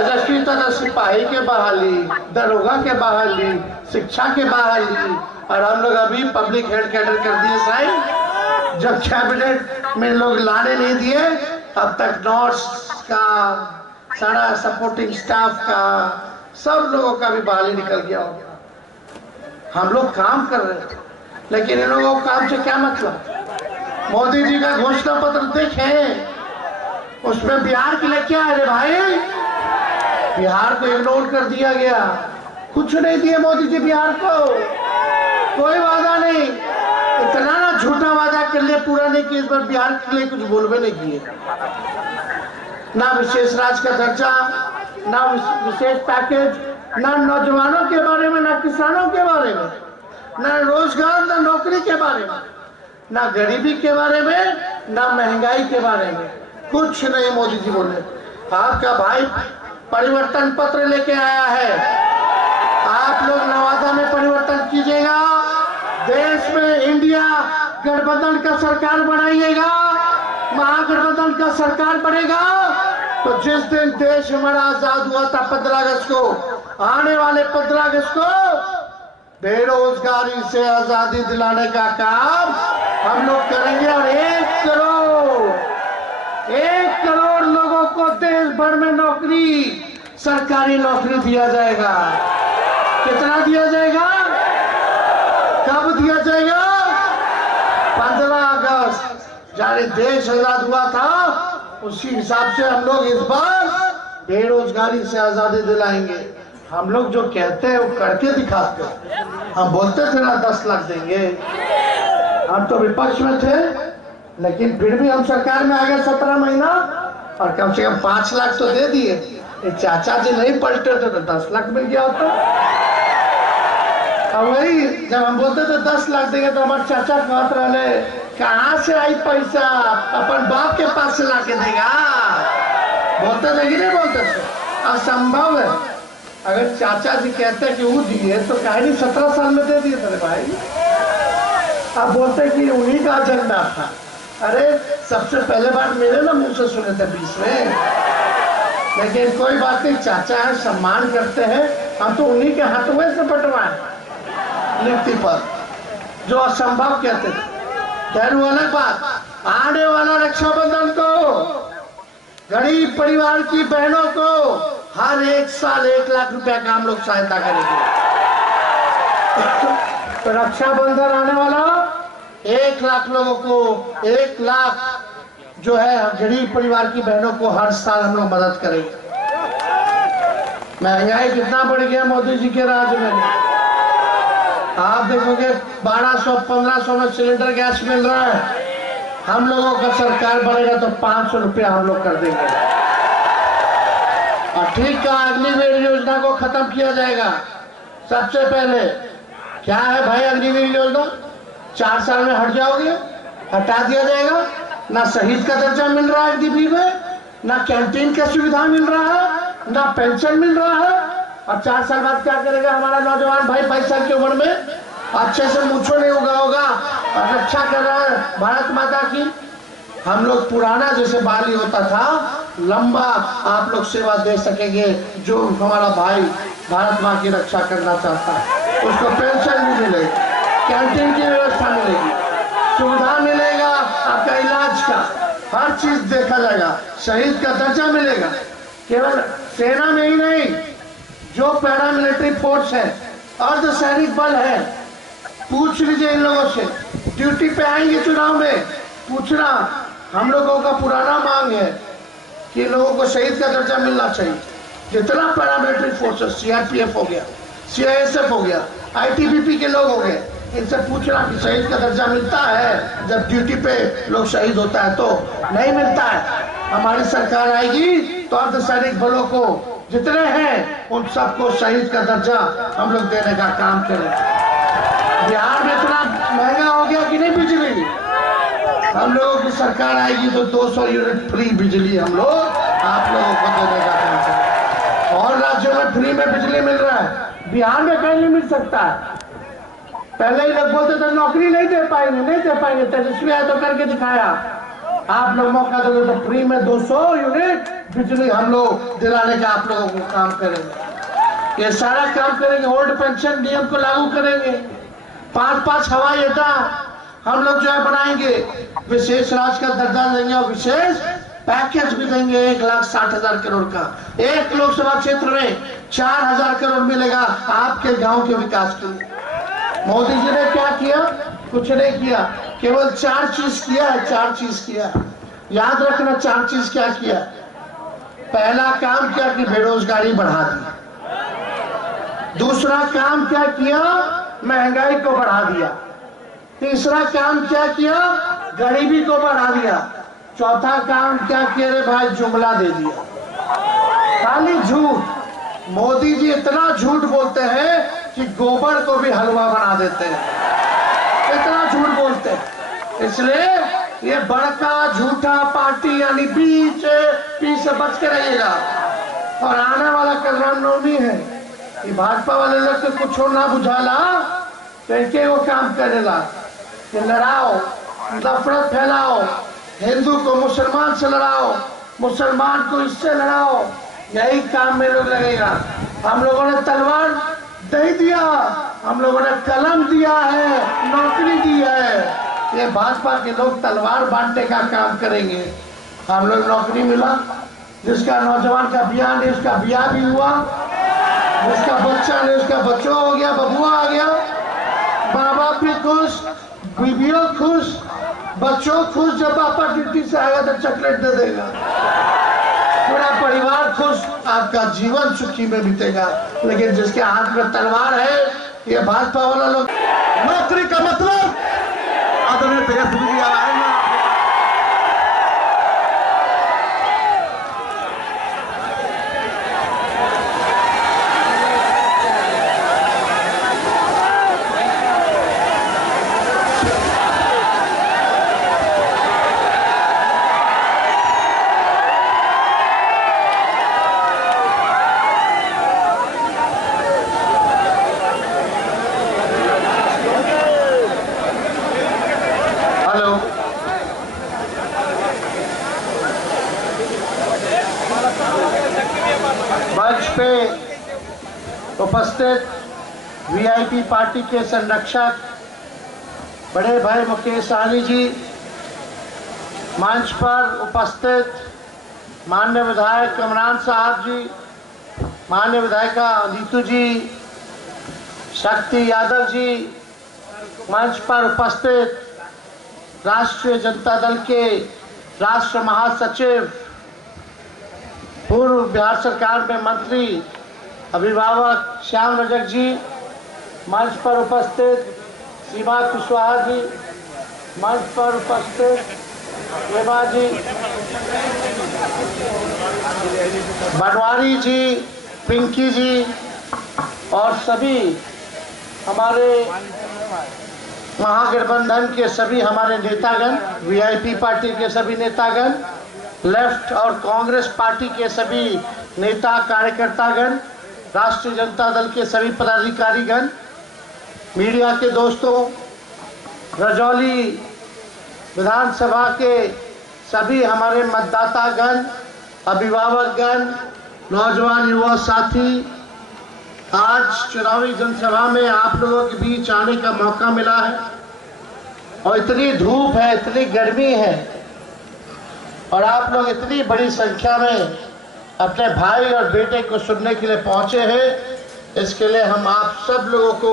तेजस्वी तरह सिपाही के बहाली, दरोगा के बहाली, शिक्षा के बहाली, और हम लोग अभी पब्लिक हेल्थ कैडर कर दिए साइन। जब कैबिनेट में लोग लाने नहीं दिए, अब तक नर्स का, सारा सपोर्टिंग स्टाफ का, सब लोगों का भी बहाली निकल गया होगा। हम लोग काम कर रहे थे, लेकिन इन लोगों को काम से क्या मतलब? मोदी जी का घोषणा पत्र देखें, उसमें बिहार के लिए क्या है रे भाई? बिहार को इग्नोर कर दिया गया, कुछ नहीं दिए मोदी जी बिहार को, कोई वादा नहीं। इतना ना झूठा वादा कर लिया, पूरा नहीं किया। इस बार बिहार के लिए कुछ बोलवे नहीं किए, ना विशेष राज्य का दर्जा, ना विशेष पैकेज, ना नौजवानों के बारे में, ना किसानों के बारे में, ना रोजगार, ना नौकरी के बारे में, ना गरीबी के बारे में, ना महंगाई के बारे में, कुछ नहीं मोदी जी बोले। आपका भाई परिवर्तन पत्र लेके आया है, आप लोग नवादा में परिवर्तन कीजिएगा, देश में इंडिया गठबंधन का सरकार बनाइएगा, महागठबंधन का सरकार बनेगा। तो जिस दिन देश हमारा आजाद हुआ था 15 अगस्त को, आने वाले 15 अगस्त को बेरोजगारी से आजादी दिलाने का काम हम लोग करेंगे, और 1 करोड़ लोगों को देश भर में नौकरी, सरकारी नौकरी दिया जाएगा। कितना दिया जाएगा? कब दिया जाएगा? 15 अगस्त, जाने देश आजाद हुआ था, उसी हिसाब से हम लोग इस बार बेरोजगारी से आजादी दिलाएंगे। हम लोग जो कहते हैं वो करके दिखाते हैं। हम बोलते थे ना 10 लाख देंगे, हम तो विपक्ष में थे, लेकिन फिर भी हम सरकार में आ गए 17 महीना, और कम से कम 5 लाख तो दे दिए। ये चाचा जी नहीं पलटे थे तो 10 लाख मिल गया होता। और वही जब हम बोलते थे 10 लाख देंगे, तो हमारे चाचा कहते रहे, कहाँ से आई पैसा? अपन बाप के पास से ला के देगा। बोलते थे कि नहीं बोलते थे? असंभव है। अगर चाचा जी कहते कि वो दिए, तो कहे नहीं 17 साल में दे दिए थे भाई। अब बोलते कि उन्हीं का एजेंडा था। अरे सबसे पहले बात मेरे ना मुंह से सुने थे 20 में, लेकिन कोई बात नहीं, चाचा है, सम्मान करते हैं। हम तो उन्हीं के हाथों से बंटवाए नियुक्ति पर, जो असंभव कहते थे। खैर वो अलग बात। आने वाला रक्षाबंधन को गरीब परिवार की बहनों को हर 1 साल 1 लाख रुपया का हम लोग सहायता करेंगे। तो रक्षाबंधन आने वाला, 1 लाख लोगों को 1 लाख जो है गरीब परिवार की बहनों को हर साल हम लोग मदद करेंगे। महंगाई कितना बढ़ गया मोदी जी के राज में, आप देखोगे 1200-1500 में सिलेंडर गैस मिल रहा है। हम लोगों का सरकार बनेगा तो 500 रुपया हम लोग कर देंगे। और ठीक है, अग्निवीर योजना को खत्म किया जाएगा। सबसे पहले क्या है भाई अग्निवीर योजना? 4 साल में हट जाओगे, हटा दिया जाएगा। ना शहीद का दर्जा मिल रहा है अग्निवीर में, ना कैंटीन का सुविधा मिल रहा है, ना पेंशन मिल रहा है। और 4 साल बाद क्या करेगा हमारा नौजवान भाई 22 साल की उम्र में? अच्छे से मूंछों नहीं उगा होगा और रक्षा कर रहा है भारत माता की। हम लोग पुराना जैसे बाली होता था, लंबा आप लोग सेवा दे सकेंगे। जो हमारा भाई भारत माँ की रक्षा करना चाहता है उसको पेंशन भी मिलेगी, कैंटीन की व्यवस्था मिलेगी, सुविधा मिलेगा, आपका इलाज का हर चीज देखा जाएगा, शहीद का दर्जा मिलेगा। केवल सेना में ही नहीं, जो पैरामिलिट्री फोर्स है, अर्धसैनिक बल है, पूछ लीजिए इन लोगों से, ड्यूटी पे आएंगे चुनाव में, पूछना। हम लोगों का पुराना मांग है कि लोगों को शहीद का दर्जा मिलना चाहिए। जितना पैरामिलिट्री फोर्स है, सीआरपीएफ हो गया, सीआईएसएफ हो गया, आईटीबीपी के लोग हो गए, इनसे पूछना कि शहीद का दर्जा मिलता है? जब ड्यूटी पे लोग शहीद होता है तो नहीं मिलता है। हमारी सरकार आएगी तो अर्धसैनिक बलों को जितने हैं उन सबको शहीद का दर्जा हम लोग देने का काम करेंगे। बिहार में इतना महंगा हो गया कि नहीं बिजली, हम लोगों की सरकार आएगी तो 200 यूनिट फ्री बिजली हम लोग आप लोगों को देने का काम करेंगे। और राज्यों में फ्री में बिजली मिल रहा है, बिहार में कहीं नहीं मिल सकता है। पहले ही लोग बोलते थे नौकरी नहीं दे पाएंगे, नहीं दे पाएंगे, तेजस्वी आया तो करके दिखाया। आप लोग मौका दोगे तो फ्री में 200 यूनिट बिजली हम लोग दिलाने का आप लोगों को काम करेंगे। ये सारा काम करेंगे। ओल्ड पेंशन नियम को लागू करेंगे। 5-5 हवाई अड्डा हम लोग जो है बनाएंगे। विशेष राज्य का दर्जा देंगे और विशेष पैकेज भी देंगे 1,60,000 करोड़ का। एक लोकसभा क्षेत्र में 4,000 करोड़ मिलेगा आपके गांव के विकास के लिए। मोदी जी ने क्या किया? कुछ नहीं किया, केवल 4 चीज किया है। 4 चीज किया, याद रखना। 4 चीज क्या किया? पहला काम क्या कि बेरोजगारी बढ़ा दी। दूसरा काम क्या किया? महंगाई को बढ़ा दिया। तीसरा काम क्या किया? गरीबी को बढ़ा दिया। चौथा काम क्या किया रे भाई? जुमला दे दिया। खाली झूठ। मोदी जी इतना झूठ बोलते हैं कि गोबर को भी हलवा बना देते हैं। इतना झूठ बोलते हैं। इसलिए ये बड़का झूठा पार्टी यानी बीजेपी से बच के रहिएगा। और आने वाला कल रामनवमी है कि भाजपा वाले लोग तो कुछ ना बुझाला तो इनके वो काम करेगा कि लड़ाओ, नफरत फैलाओ, हिंदू को मुसलमान से लड़ाओ, मुसलमान को इससे लड़ाओ। यही काम में लोग लगेगा। हम लोगों ने तलवार नहीं दिया, हम लोगों ने कलम दिया है, नौकरी दी है। ये भाजपा के लोग तलवार बांटने का काम करेंगे। हम लोग नौकरी मिला, जिसका नौजवान का ब्याह नहीं उसका ब्याह भी हुआ, जिसका बच्चा नहीं उसका बच्चा हो गया, बबुआ आ गया। माँ बाप भी खुश, बीवियों खुश, बच्चों खुश। जब पापा ड्यूटी से आएगा तो चॉकलेट दे देगा। पूरा परिवार खुश, आपका जीवन सुखी में बीतेगा। लेकिन जिसके हाथ में तलवार है, ये भाजपा वाला लोग। नौकरी का मतलब आदरणीय तेजस्वी जी आएंगे। मंच पे उपस्थित वीआईपी पार्टी के संरक्षक बड़े भाई मुकेश सहनी जी, मंच पर उपस्थित माननीय विधायक कमरान साहब जी, माननीय विधायिका नीतू जी, शक्ति यादव जी, मंच पर उपस्थित राष्ट्रीय जनता दल के राष्ट्र महासचिव, पूर्व बिहार सरकार में मंत्री अभिभावक श्याम रजक जी, मंच पर उपस्थित सीमा कुशवाहा जी, मंच पर उपस्थित रेवा जी, बनवारी जी, पिंकी जी और सभी हमारे महागठबंधन के सभी हमारे नेतागण, वीआईपी पार्टी के सभी नेतागण, लेफ्ट और कांग्रेस पार्टी के सभी नेता कार्यकर्तागण, राष्ट्रीय जनता दल के सभी पदाधिकारीगण, मीडिया के दोस्तों, रजौली विधानसभा के सभी हमारे मतदातागण, अभिभावकगण, नौजवान युवा साथी, आज चुनावी जनसभा में आप लोगों के बीच आने का मौका मिला है। और इतनी धूप है, इतनी गर्मी है और आप लोग इतनी बड़ी संख्या में अपने भाई और बेटे को सुनने के लिए पहुंचे हैं। इसके लिए हम आप सब लोगों को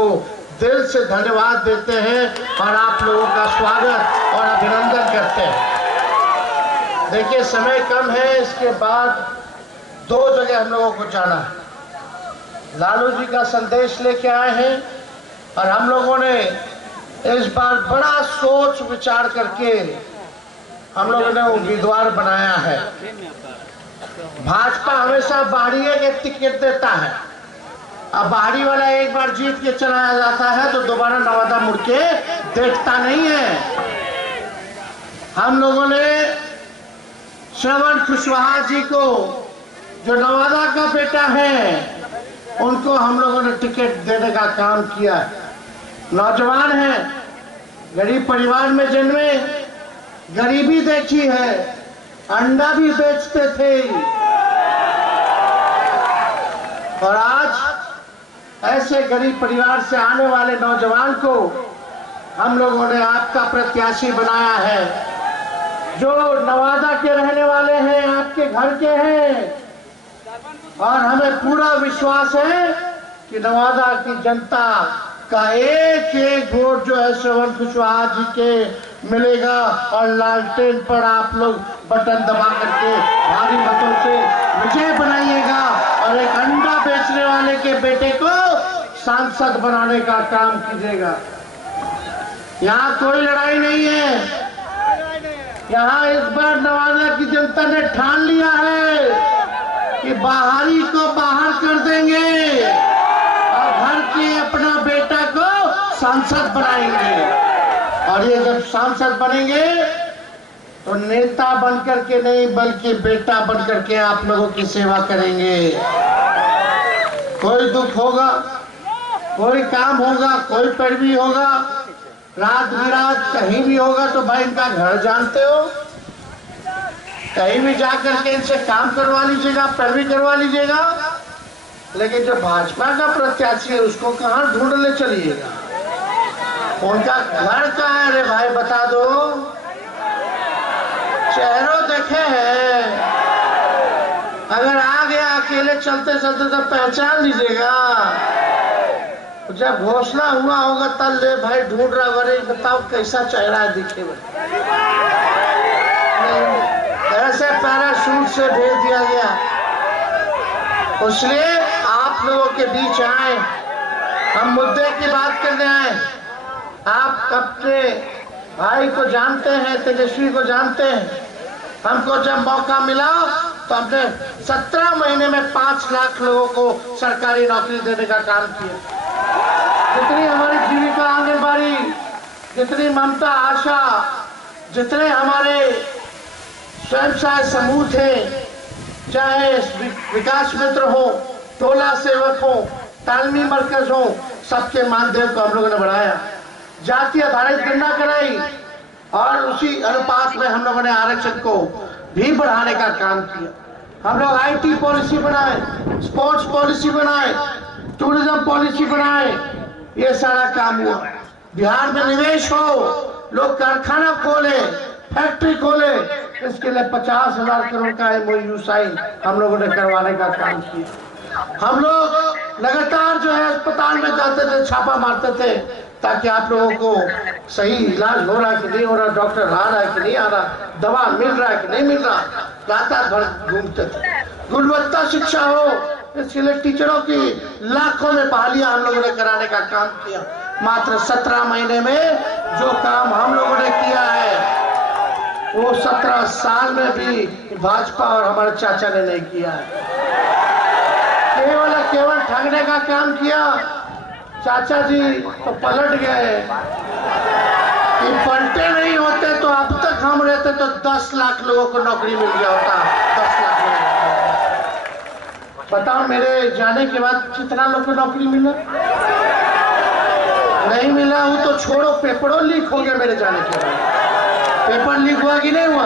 दिल से धन्यवाद देते हैं और आप लोगों का स्वागत और अभिनंदन करते हैं। देखिए समय कम है, इसके बाद 2 जगह हम लोगों को जाना है। लालू जी का संदेश लेके आए हैं और हम लोगों ने इस बार बड़ा सोच विचार करके हम लोगों ने उम्मीदवार बनाया है। भाजपा हमेशा बाहरी के टिकट देता है। अब बाहरी वाला एक बार जीत के चलाया जाता है तो दोबारा नवादा मुड़ के देखता नहीं है। हम लोगों ने श्रवण कुशवाहा जी को, जो नवादा का बेटा है, उनको हम लोगों ने टिकट देने का काम किया। नौजवान हैं, गरीब परिवार में जन्मे, गरीबी देखी है, अंडा भी बेचते थे। और आज ऐसे गरीब परिवार से आने वाले नौजवान को हम लोगों ने आपका प्रत्याशी बनाया है, जो नवादा के रहने वाले हैं, आपके घर के हैं। और हमें पूरा विश्वास है कि नवादा की जनता का एक एक वोट जो है श्रवण कुशवाहा जी के मिलेगा और लालटेन पर आप लोग बटन दबा करके भारी मतों से विजय बनाइएगा और एक अंडा बेचने वाले के बेटे को सांसद बनाने का काम कीजिएगा। यहाँ कोई लड़ाई नहीं है। यहाँ इस बार नवादा की जनता ने ठान लिया है कि बाहरी को बाहर कर देंगे और घर के अपना बेटा को सांसद बनाएंगे। और ये जब सांसद बनेंगे तो नेता बनकर के नहीं बल्कि बेटा बनकर के आप लोगों की सेवा करेंगे। कोई दुख होगा, कोई काम होगा, कोई पैरवी होगा, रात बिरात कहीं भी होगा तो भाई इनका घर जानते हो, कहीं भी जाकर के इनसे काम करवा लीजिएगा, पैरवी करवा लीजिएगा। लेकिन जो भाजपा का प्रत्याशी है उसको कहाँ ढूंढने चलिएगा? उनका घर कहाँ है रे भाई, बता दो। चेहरों देखे हैं, अगर आ गया अकेले चलते चलते तो पहचान लीजिएगा। जब घोषणा हुआ होगा तब ले भाई ढूंढ रहा होगा, बताओ कैसा चेहरा है दिखे में। ऐसे पैराशूट से भेज दिया गया, इसलिए आप लोगों के बीच आए, हम मुद्दे की बात करने आए। आप अपने भाई को जानते हैं, तेजस्वी को जानते हैं। हमको जब मौका मिला तो हमने 17 महीने में 5 लाख लोगों को सरकारी नौकरी देने का काम किया। जितनी हमारी जीविका आंगनबाड़ी, जितनी ममता आशा, जितने हमारे स्वयं सहायता समूह थे, चाहे विकास मित्र हो, टोला सेवक हो, तालमी मरकज हो, सबके मानदेय को हम लोगों ने बढ़ाया। जाति आधारित गणना कराई और उसी अनुपात में हम लोगों ने आरक्षण को भी बढ़ाने का काम किया। हम लोग आईटी पॉलिसी बनाए, स्पोर्ट्स पॉलिसी बनाए, टूरिज्म पॉलिसी बनाए, ये सारा काम हुआ। बिहार में निवेश हो, लोग कारखाना खोले, फैक्ट्री खोले, इसके लिए 50,000 करोड़ का MOU साइन हम लोगों ने करवाने का काम किया। हम लोग लगातार जो है अस्पताल में जाते थे, छापा मारते थे ताकि आप लोगों को सही इलाज हो रहा है कि नहीं हो रहा, डॉक्टर आ रहा है कि नहीं आ रहा, दवा मिल रहा है कि नहीं मिल रहा, रात भर घूमते थे। गुणवत्ता शिक्षा हो, इसके लिए टीचरों की लाखों में बहालियां हम लोगों ने कराने का काम किया। मात्र 17 महीने में जो काम हम लोगों ने किया है वो 17 साल में भी भाजपा और हमारे चाचा ने नहीं किया है। केवल ठगने का काम किया। चाचा जी तो पलट गए, कि पलटे नहीं होते तो अब तक हम रहते तो 10 लाख लोगों को नौकरी मिल गया होता। 10 लाख लोग, बताओ मेरे जाने के बाद कितना लोग को नौकरी मिला? नहीं मिला हूं तो छोड़ो, पेपरों लीक हो गया मेरे जाने के बाद। पेपर लीक हुआ कि नहीं हुआ?